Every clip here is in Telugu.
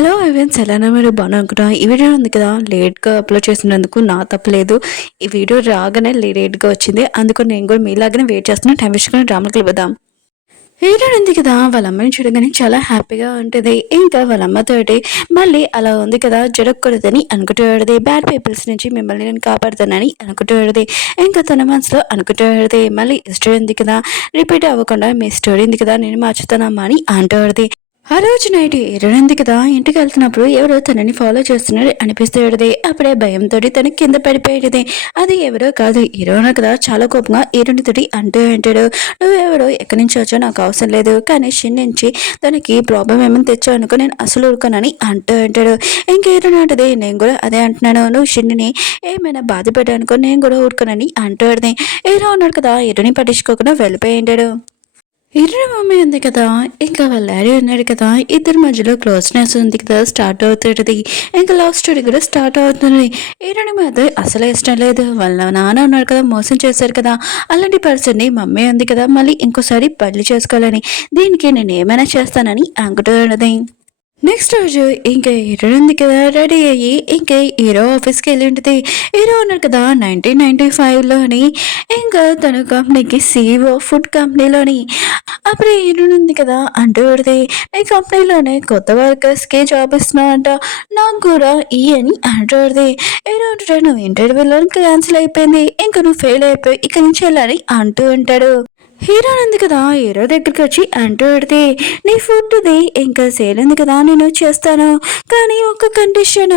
హలో ఎవెన్స్ ఎలానా మీరు బాగా అనుకుంటా ఈ వీడియో ఉంది కదా లేట్గా అప్లోడ్ చేసినందుకు నా తప్పలేదు. ఈ వీడియో రాగానే లేట్గా వచ్చింది, అందుకు నేను కూడా మీలాగానే వెయిట్ చేస్తున్నా. టైం వేసుకుని డ్రామాకి వెళ్ళిపోదాం. హీరో ఉంది కదా వాళ్ళ అమ్మని చూడగానే చాలా హ్యాపీగా ఉంటుంది. ఇంకా వాళ్ళ అమ్మతోటి మళ్ళీ అలా ఉంది కదా జరగకూడదని అనుకుంటూ బ్యాడ్ పీపుల్స్ నుంచి మిమ్మల్ని నేను కాపాడుతానని అనుకుంటూ ఇంకా తన మనసులో అనుకుంటూ మళ్ళీ స్టోరీ ఉంది కదా రిపీట్ అవ్వకుండా మీ స్టోరీ ఉంది కదా నేను మార్చుతానమ్మా అని అంటూ ఆ రోజు నైట్ ఎరుడింది కదా ఇంటికి వెళ్తున్నప్పుడు ఎవరో తనని ఫాలో చేస్తున్నాడు అనిపిస్తేది. అప్పుడే భయంతో తనకి కింద పడిపోయేది. అది ఎవరో కాదు హీరోనా కదా చాలా కోపంగా తోటి అంటూ అంటాడు, నువ్వెవరో ఎక్కడి నుంచి వచ్చావు నాకు అవసరం లేదు, కానీ షిన్ నుంచి తనకి ప్రాబ్లం ఏమైనా తెచ్చావు అనుకో నేను అసలు ఊరుకోనని అంటూ అంటాడు. ఇంకేదో అంటది, నేను కూడా అదే అంటున్నాను, నువ్వు షిన్ని ఏమైనా బాధ పెట్టానుకో నేను కూడా ఊరుకోనని అంటూ హీరో ఉన్నాడు కదా హీరోని పట్టించుకోకుండా వెళ్ళిపోయింటాడు. హీరోయిన్ మమ్మీ ఉంది కదా ఇంకా వాళ్ళ డాడీ ఉన్నాడు కదా, ఇద్దరి మధ్యలో క్లోజ్నెస్ ఉంది కదా స్టార్ట్ అవుతుంది. ఇంకా లవ్ స్టోరీ కూడా స్టార్ట్ అవుతుంది. హీరోయిన్ మీద అసలు ఇష్టం లేదు, వాళ్ళ నాన్న ఉన్నాడు కదా మోసం చేశారు కదా, అలాంటి పర్సన్ని మమ్మీ ఉంది కదా మళ్ళీ ఇంకోసారి పెళ్లి చేసుకోవాలని, దీనికి నేను ఏమైనా చేస్తానని అనుకుంటూ ఉన్నది. నెక్స్ట్ రోజు ఇంకా హీరో ఉంది కదా రెడీ అయ్యి ఇంకా హీరో ఆఫీస్కి వెళ్ళి ఉంటుంది. హీరో ఉన్నారు కదా 1995లోని ఇంకా తన కంపెనీకి సీఈఓ ఫుడ్ కంపెనీలోని. అప్పుడు హీరో ఉంది కదా అంటూ పడితే ఈ కంపెనీలోనే కొత్త వర్కర్స్కి జాబ్ ఇస్తున్నావు అంట, నాకు కూడా ఈ అని అంటూ పడితే హీరో అంటాడు, నువ్వు ఇంటర్వ్యూలో క్యాన్సిల్ అయిపోయింది, ఇంకా నువ్వు ఫెయిల్ అయిపోయి ఇక్కడి నుంచి వెళ్ళాలి అంటూ ఉంటాడు. హీరో ఉంది కదా హీరో దగ్గరికి వచ్చి అంటూ పెడితే నీ ఫుడ్ది ఇంకా సేల్ ఉంది కదా నేను చేస్తాను, కానీ ఒక కండిషన్,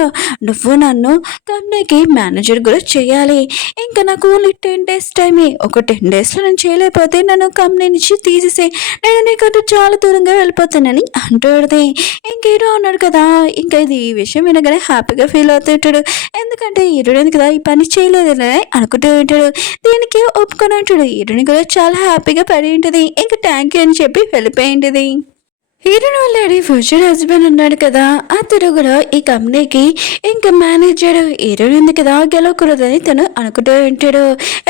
నువ్వు నన్ను కంపెనీకి మేనేజర్ కూడా చేయాలి, ఇంకా నాకు ఓన్లీ 10 days టైమే, ఒక 10 daysలో నేను చేయలేకపోతే నన్ను కంపెనీ నుంచి తీసేసే, నేను నీకంటే చాలా దూరంగా వెళ్ళిపోతానని అంటూ పెడితే ఇంక హీరో ఉన్నాడు కదా ఇంకా ఇది ఈ విషయం వినగానే హ్యాపీగా ఫీల్ అవుతుంటాడు. ఎందుకంటే హీరో కదా ఈ పని చేయలేదని అనుకుంటూ ఉంటాడు. దీనికి ఒప్పుకొని ఉంటాడు. హీరోని కూడా చాలా హ్యాపీగా పడి ఉంటుంది. ఇంకా థ్యాంక్ యూ అని చెప్పి వెళ్ళిపోయి ఉంటుంది. హీరోని వాళ్ళ ఫ్యూచర్ హస్బెండ్ ఉన్నాడు కదా అతను కూడా ఈ కంపెనీకి ఇంకా మేనేజర్. హీరోని ఉంది కదా గెలవకూడదని తను అనుకుంటూ ఉంటాడు,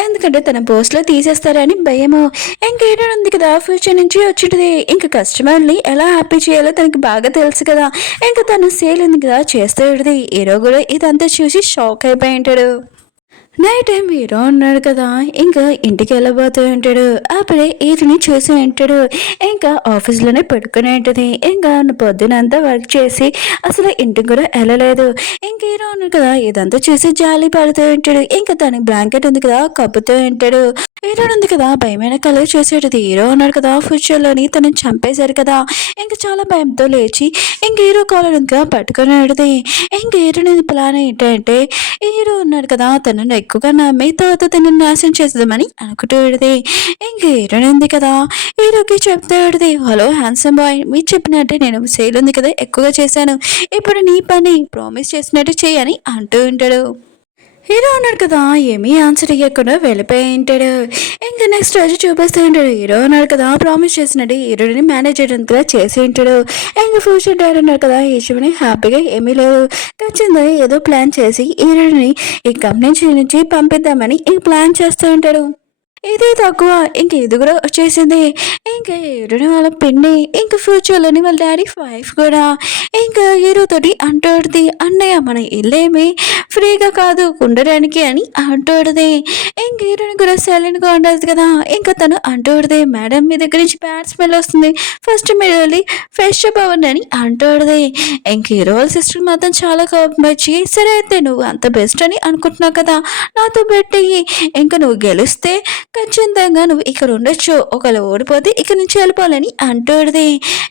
ఎందుకంటే తన పోస్ట్లో తీసేస్తారని భయము. ఇంకా హీరోని ఉంది కదా ఫ్యూచర్ నుంచి వచ్చింటుంది. ఇంకా కస్టమర్ని ఎలా హ్యాపీ చేయాలో తనకి బాగా తెలుసు కదా, ఇంకా తను సేల్ ఉంది కదా చేస్తూ ఉంటుంది. హీరో కూడా ఇదంతా చూసి షాక్ అయిపోయి ఉంటాడు. నైట్ టైం హీరో ఉన్నాడు కదా ఇంకా ఇంటికి వెళ్ళబోతూ ఉంటాడు. అప్పుడే ఈరిని చూసి ఉంటాడు. ఇంకా ఆఫీస్లోనే పెట్టుకుని ఉంటుంది. ఇంకా పొద్దునంతా వర్క్ చేసి అసలు ఇంటికి కూడా వెళ్ళలేదు. ఇంకా హీరో ఉన్నాడు కదా ఇదంతా చూసి జాలి పడుతూ ఉంటాడు. ఇంకా తనకి బ్లాంకెట్ ఉంది కదా కప్పుతూ ఉంటాడు. హీరో ఉంది కదా భయమైన కలర్ చూసేటది. హీరో ఉన్నాడు కదా ఫ్యూచర్లోని తనని చంపేశారు కదా, ఇంకా చాలా భయంతో లేచి ఇంక హీరో కాలర్ ఉంది కదా పట్టుకుని ఉంటుంది. ఇంక హీరోని ప్లాన్ ఏంటంటే హీరో ఉన్నాడు కదా తనను ఎక్కువగా నమ్మి తర్వాత తనని నాశనం చేద్దామని అనుకుంటూ పెడితే ఇంక హీరోని ఉంది కదా హీరోకి చెప్తూ పెడితే, హలో హ్యాండ్సమ్ బాయ్, మీరు చెప్పినట్టే నేను సేల్ ఉంది కదా ఎక్కువగా చేశాను, ఇప్పుడు నీ పని ప్రామిస్ చేసినట్టు చేయని అంటూ ఉంటాడు. హీరో ఉన్నాడు కదా ఏమీ ఆన్సర్ ఇవ్వకుండా వెళ్ళిపోయి ఉంటాడు. ఇంకా నెక్స్ట్ రోజు చూపిస్తూ ఉంటాడు. హీరో ఉన్నాడు కదా ప్రామిస్ చేసినట్టు హీరోని మేనేజర్ అంతగా చేసి ఉంటాడు. ఇంకా ఫ్యూచర్ డాడ్ ఉన్నాడు కదా ఈశ్వని హ్యాపీగా ఏమీ లేదు, ఖచ్చితంగా ఏదో ప్లాన్ చేసి హీరోని ఈ కంపెనీ నుంచి పంపిద్దామని ఈ ప్లాన్ చేస్తూ ఉంటాడు. ఇది తక్కువ ఇంక ఇది కూడా వచ్చేసింది. ఇంకా హీరోని వాళ్ళ పిన్ని ఇంకా ఫ్యూచర్లోని వాళ్ళ డాడీ వైఫ్ కూడా ఇంకా హీరోతోటి అంటూడుది, అన్నయ్య మన ఇల్లేమి ఫ్రీగా కాదు ఉండడానికి అని అంటూడుది. ఇంక హీరోని కూడా సైలెంట్గా ఉండదు కదా, ఇంకా తను అంటూడుది, మేడం మీ దగ్గర నుంచి బ్యాడ్ స్మెల్ వస్తుంది, ఫస్ట్ మీరు వెళ్ళి ఫ్రెష్ అప్ అవ్వండి అని అంటూడుది. ఇంక హీరో వాళ్ళ సిస్టర్ మాత్రం చాలా కోపం వచ్చి, సరే అయితే నువ్వు అంత బెస్ట్ అని అనుకుంటున్నావు కదా నాతో పెట్టి, ఇంకా నువ్వు గెలిస్తే ఖచ్చితంగా నువ్వు ఇక్కడ ఉండొచ్చు, ఒకవేళ ఓడిపోతే ఇక్కడ నుంచి వెళ్ళిపోవాలని అంటూడిది.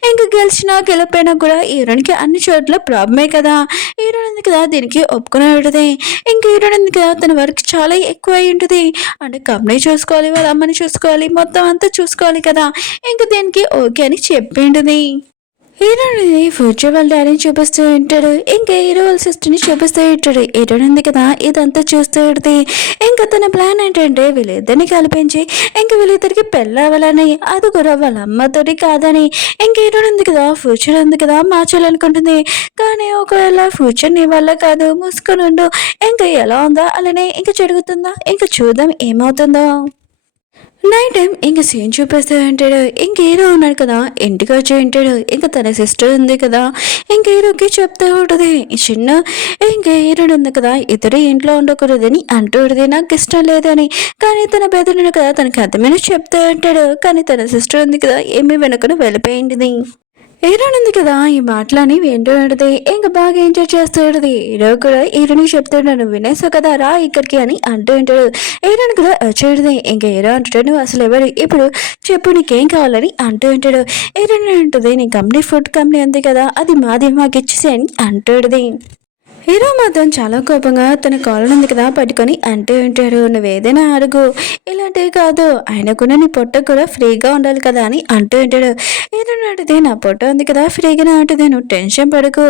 ఇంకా గెలిచినా గెలిపోయినా కూడా హీరోనికి అన్ని చోట్ల ప్రాబ్లమే కదా, హీరోయిన్ ఉంది కదా దీనికి ఒప్పుకునే ఉంటుంది. ఇంకా హీరోయిన్ ఉంది కదా తన వర్క్ చాలా ఎక్కువ అయి ఉంటుంది, అంటే కంపెనీ చూసుకోవాలి, వాళ్ళ అమ్మని చూసుకోవాలి, మొత్తం అంతా చూసుకోవాలి కదా, ఇంకా దీనికి ఓకే అని చెప్పి ఉంటుంది. హీరోని ఫ్యూచర్ వాళ్ళ డాడీని చూపిస్తూ ఉంటాడు. ఇంకా హీరో వాళ్ళ సిస్టర్ని చూపిస్తూ ఉంటాడు. హీరోయిన్ ఉంది కదా ఇదంతా చూస్తూ ఉంటుంది. ఇంకా తన ప్లాన్ ఏంటంటే వీళ్ళిద్దరిని కల్పించి ఇంకా వీళ్ళిద్దరికి పెళ్ళి అవ్వాలని, అది కూడా వాళ్ళ అమ్మతోటి కాదని. ఇంక హీరోయిన్ ఉంది కదా ఫ్యూచర్ ఉంది కదా మార్చాలనుకుంటుంది, కానీ ఒకవేళ ఫ్యూచర్ నీ వల్ల కాదు మూసుకొని ఉండు, ఇంకా ఎలా ఉందో అలానే ఇంకా జరుగుతుందా ఇంకా చూద్దాం ఏమవుతుందో. నైట్ టైం ఇంక సీన్ చూపిస్తూ ఉంటాడు. ఇంక హీరో ఉన్నాడు కదా, ఇంటికి వచ్చి ఉంటాడు. ఇంక తన సిస్టర్ ఉంది కదా, ఇంక హీరోకి చెప్తూ ఉంటుంది. చిన్న ఇంక హీరోడు ఉంది కదా, ఇతడు ఇంట్లో ఉండకూడదని అంటూ ఉంటుంది, నాకు ఇష్టం లేదని. కానీ తన బెదరుడు కదా, తనకి అర్థమైన చెప్తూ ఉంటాడు. కానీ తన సిస్టర్ ఉంది కదా, ఏమీ వెనకను వెళ్ళిపోయింది. హీరోనుంది కదా, ఈ మాటలని వింటూ ఉంటుంది. ఇంకా బాగా ఎంజాయ్ చేస్తూ ఉంటుంది. హీరో కూడా హీరోని చెప్తాడు, నువ్వు వినేసావు కదా, రా ఇక్కడికి అని అంటూ ఉంటాడు. హీరోని కూడా వచ్చేది. ఇంకా హీరో అంటాడు, నువ్వు అసలు ఎవరు, ఇప్పుడు చెప్పు నీకేం కావాలని అంటూ ఉంటాడు. హీరోని ఉంటుంది, నీ కంపెనీ ఫుడ్ కంపెనీ ఉంది కదా, అది మాది, మాకు ఇచ్చేసి అని అంటుంది. హీరో మాత్రం చాలా కోపంగా తన కాలర్ ఉంది కదా పట్టుకొని అంటూ ఉంటాడు, నువ్వేదైనా అడుగు, ఇలాంటివి కాదు, ఆయన కూడా నీ పొట్ట కూడా ఫ్రీగా ఉండాలి కదా అని అంటూ ఉంటాడు. హీరో అడిగితే నా పొట్ట ఉంది కదా ఫ్రీగానే ఉంటుంది, నువ్వు టెన్షన్ పడకు,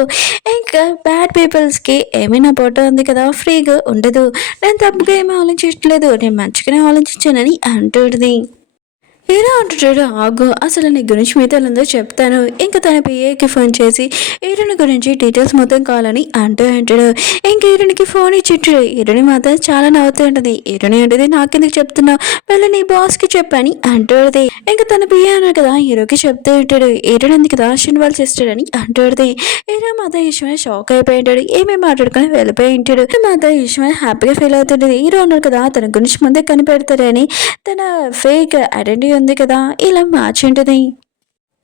ఇంకా బ్యాడ్ పీపుల్స్కి ఏమీ నా పొట్ట ఉంది కదా ఫ్రీగా ఉండదు, నేను తప్పుగా ఏమీ ఆలోచించట్లేదు, నేను మంచిగానే ఆలోచించానని అంటుంది. హీరో అంటుంటాడు, ఆగు, అసలు నీ గురించి మీతో చెప్తాను. ఇంకా తన పిఏకి ఫోన్ చేసి హీరోని గురించి డీటెయిల్స్ మొత్తం కావాలని అంటూ అంటాడు. ఇంక హీరోనికి ఫోన్ ఇచ్చింటాడు. హీరోని మాత్రం చాలా నవ్వుతూ ఉంటుంది. హీరోని ఉంటుంది, నాకెందుకు చెప్తున్నావు, వెళ్ళి నీ బాస్కి చెప్పని అంటుంది. ఇంకా తన పిఏ అన్నాడు కదా, హీరోకి చెప్తూ ఉంటాడు. హీరోని ఎందుకు కదా వాళ్ళ సిస్టర్ అని అంటుంది. హీరో మాత్రం ఈశ్వర్ షాక్ అయిపోయి ఉంటాడు. ఏమేమి మాట్లాడుకొని వెళ్ళిపోయి ఉంటాడు. మాత్రం ఈశ్వర్ హ్యాపీగా ఫీల్ అవుతుంటుంది. హీరో అన్నాడు కదా, తన గురించి ముందే కనిపెడతారని తన ఫేక్ ఐడెంటిటీ ఉంది కదా ఇలా మార్చింటుంది.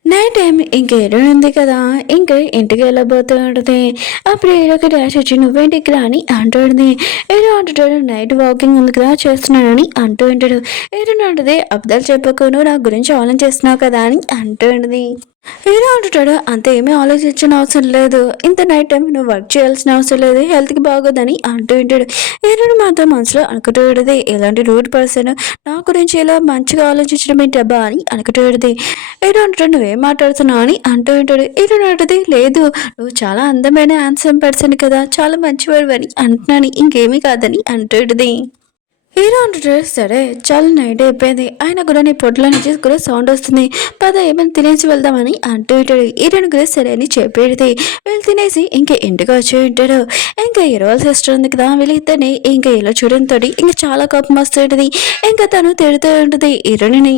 నైట్ టైం ఇంక హీరో ఉంది కదా, ఇంకా ఇంటికి వెళ్ళబోతూ ఉంటుంది. అప్పుడు హీరోకి డాష్ వచ్చి నువ్వేంటికి రా అని అంటుంది. హీరో అంటాడు, నైట్ వాకింగ్ ఉంది కదా చేస్తున్నానని అంటూ ఉంటాడు. హీరో అంటుంది, అబ్దాలు చెప్పకు, నువ్వు నా గురించి ఆలోచిస్తున్నావు కదా అని అంటుంది. హీరో అంటుంటాడు, అంత ఏమీ ఆలోచించిన అవసరం లేదు, ఇంత నైట్ టైం నువ్వు వర్క్ చేయాల్సిన అవసరం లేదు, హెల్త్కి బాగోదని అంటూ ఉంటాడు. హీరోని మాత్రం మనసులో అనుకుంటూ ఉంటుంది, ఇలాంటి రూడ్ పర్సన్ నా గురించి ఇలా మంచిగా ఆలోచించడం ఏంటబ్బా అని అనుకుంటూ ఉంటుంది. హీరో అంటాడు, నువ్వేం మాట్లాడుతున్నావు అని అంటూ ఉంటాడు. హీరో అంటుంది, లేదు, నువ్వు చాలా అందమైన హ్యాండ్సమ్ పర్సన్ కదా, చాలా మంచివాడు అని అంటున్నాను, ఇంకేమీ కాదని అంటుంది. హీరో అంటాడు, సరే చాలా నైట్ అయిపోయింది, ఆయన కూడా నీ పొట్ల నుంచి కూడా సౌండ్ వస్తుంది, పద ఏమైనా తినేసి వెళ్దామని అంటూ ఉంటాడు. హీరోని కూడా సరే అని చెప్పేది. వీళ్ళు తినేసి ఇంకా ఇంటికి వచ్చి ఉంటాడు. ఇంకా హీరో సిస్టర్ ఉంది కదా, వీళ్ళిద్దరిని ఇంకా ఇలా చూడంతో ఇంకా చాలా కోపం వస్తుంటుంది. ఇంకా తను తిడుతూ ఉంటుంది హీరోని.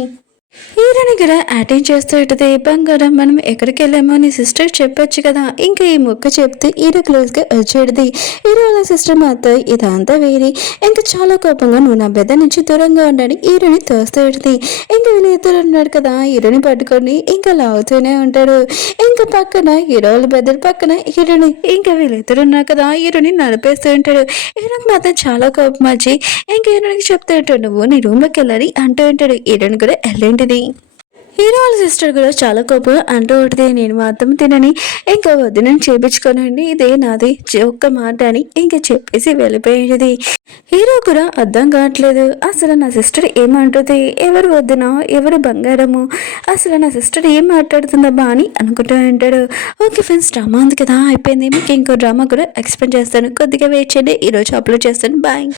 హీరోని కూడా యాక్టింగ్ చేస్తూ ఉంటుంది, బంగారం మనం ఎక్కడికి వెళ్ళామో నీ సిస్టర్ చెప్పొచ్చు కదా, ఇంకా ఈ మొక్క చెప్తే హీరో క్లోజ్గా వచ్చేది. హీరో వాళ్ళ సిస్టర్ మాత్రం ఇదంతా వేరి ఇంకా చాలా కోపంగా నువ్వు నా బెద నుంచి దూరంగా ఉండని హీరోని తోస్తూ ఉంటుంది. ఇంకా వీళ్ళు ఇద్దరు ఉన్నాడు కదా, హీరోని పట్టుకొని ఇంకా లాగుతూనే ఉంటాడు. ఇంకా పక్కన హీరో వాళ్ళ బెదర్ పక్కన హీరోని, ఇంకా వీళ్ళిద్దరు ఉన్నారు కదా, హీరోని నడిపేస్తూ ఉంటాడు. హీరోకి మాత్రం చాలా కోపం వచ్చి ఇంకా హీరోనికి చెప్తూ ఉంటాడు, నువ్వు నీ రూమ్లోకి వెళ్ళాలి అంటూ ఉంటాడు. హీరోని కూడా వెళ్ళండి. హీరో వాళ్ళ సిస్టర్ కూడా చాలా కోపం అంటూ ఉంటుంది, నేను మాత్రం తినని ఇంకా వద్దు నేను చేపించుకోనండి, ఇదే నాది ఒక్క మాట అని ఇంకా చెప్పేసి వెళ్ళిపోయేది. హీరో కూడా అర్థం కావట్లేదు, అసలు నా సిస్టర్ ఏమంటుంది, ఎవరు వద్దునా ఎవరు బంగారము, అసలు నా సిస్టర్ ఏం మాట్లాడుతుందబ్బా అని అనుకుంటూ ఉంటాడు. ఓకే ఫ్రెండ్స్, డ్రామా ఉంది కదా అయిపోయింది, మీకు ఇంకో డ్రామా కూడా ఎక్స్ప్లెయిన్ చేస్తాను, కొద్దిగా వెయిట్ చేయండి, ఈరోజు అప్లోడ్ చేస్తాను, బాయ్.